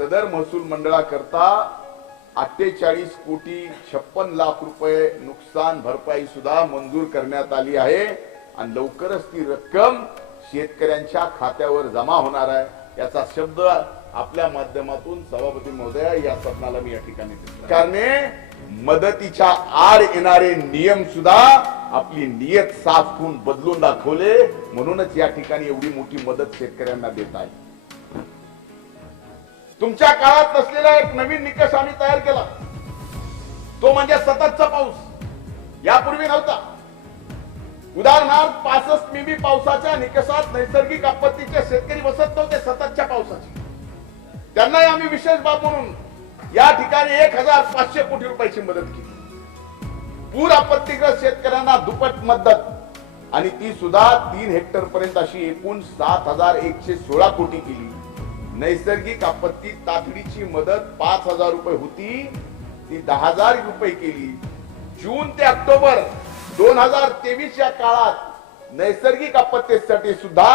सदर महसूल मंडळाकरता अठ्ठेचाळीस कोटी छप्पन लाख रुपये नुकसान भरपाई सुद्धा मंजूर करण्यात आली आहे. आणि लवकरच ती रक्कम शेतकऱ्यांच्या खात्यावर जमा होणार आहे. याचा शब्द आपल्या माध्यमातून सभापती महोदय या सदनाला मी या ठिकाणी सरकारने मदतीच्या आड येणारे नियम सुद्धा आपली नियत साफ होऊन बदलून दाखवले. म्हणूनच या ठिकाणी एवढी मोठी मदत शेतकऱ्यांना देत आहे. तुमच्या काळात नसलेला एक नवीन निकष आम्ही तयार केला. तो म्हणजे सततचा पाऊस. यापूर्वी नव्हता. उदाहरणार्थ पासष्ट मिमी पावसाच्या निकषात नैसर्गिक आपत्तीचे शेतकरी बसत नव्हते सततच्या पावसाचे. त्यांनाही आम्ही विशेष बाब म्हणून या ठिकाणी एक हजार पाचशे कोटी रुपयाची मदत केली. पूर आपत्तीग्रस्त शेतकऱ्यांना दुप्पट मदत आणि ती सुद्धा तीन हेक्टर पर्यंत अशी एकूण सात हजार एकशे सोळा कोटी केली. नैसर्गिक आपत्ती तातडीची मदत पाच हजार रुपये होती. ती दहा हजार रुपये केली. जून ते ऑक्टोबर दोन हजार तेवीस या काळात नैसर्गिक आपत्तीसाठी सुद्धा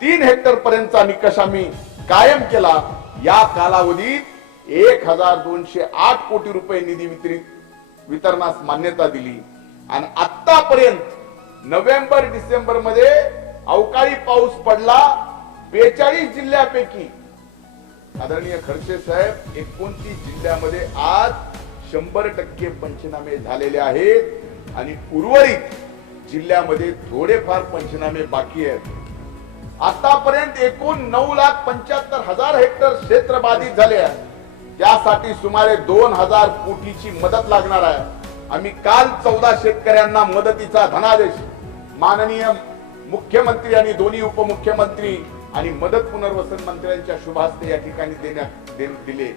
तीन हेक्टर पर्यंतचा निकष आम्ही कायम केला. या कालावधीत एक हजार दोनशे आठ कोटी रुपये निधी वितरित वितरणास मान्यता दिली. आणि आतापर्यंत नोव्हेंबर डिसेंबरमध्ये अवकाळी पाऊस पडला. बेचाळीस जिल्ह्यापैकी आदरणीय खडसे साहेब एकोणतीस जिल्ह्यामध्ये आज शंभर टक्के पंचनामे झालेले आहेत आणि उर्वरित जिल्ह्यामध्ये थोडेफार पंचनामे बाकी आहेत. आतापर्यंत एकूण नऊ लाख पंच्याहत्तर हजार हेक्टर क्षेत्र बाधित झाले आहे. त्यासाठी सुमारे दोन हजार कोटीची मदत लागणार आहे. आम्ही काल चौदा शेतकऱ्यांना मदतीचा धनादेश माननीय मुख्यमंत्री आणि दोन्ही उपमुख्यमंत्री आणि मदत पुनर्वसन मंत्र्यांच्या शुभास्ते या ठिकाणी देण्यात दिले.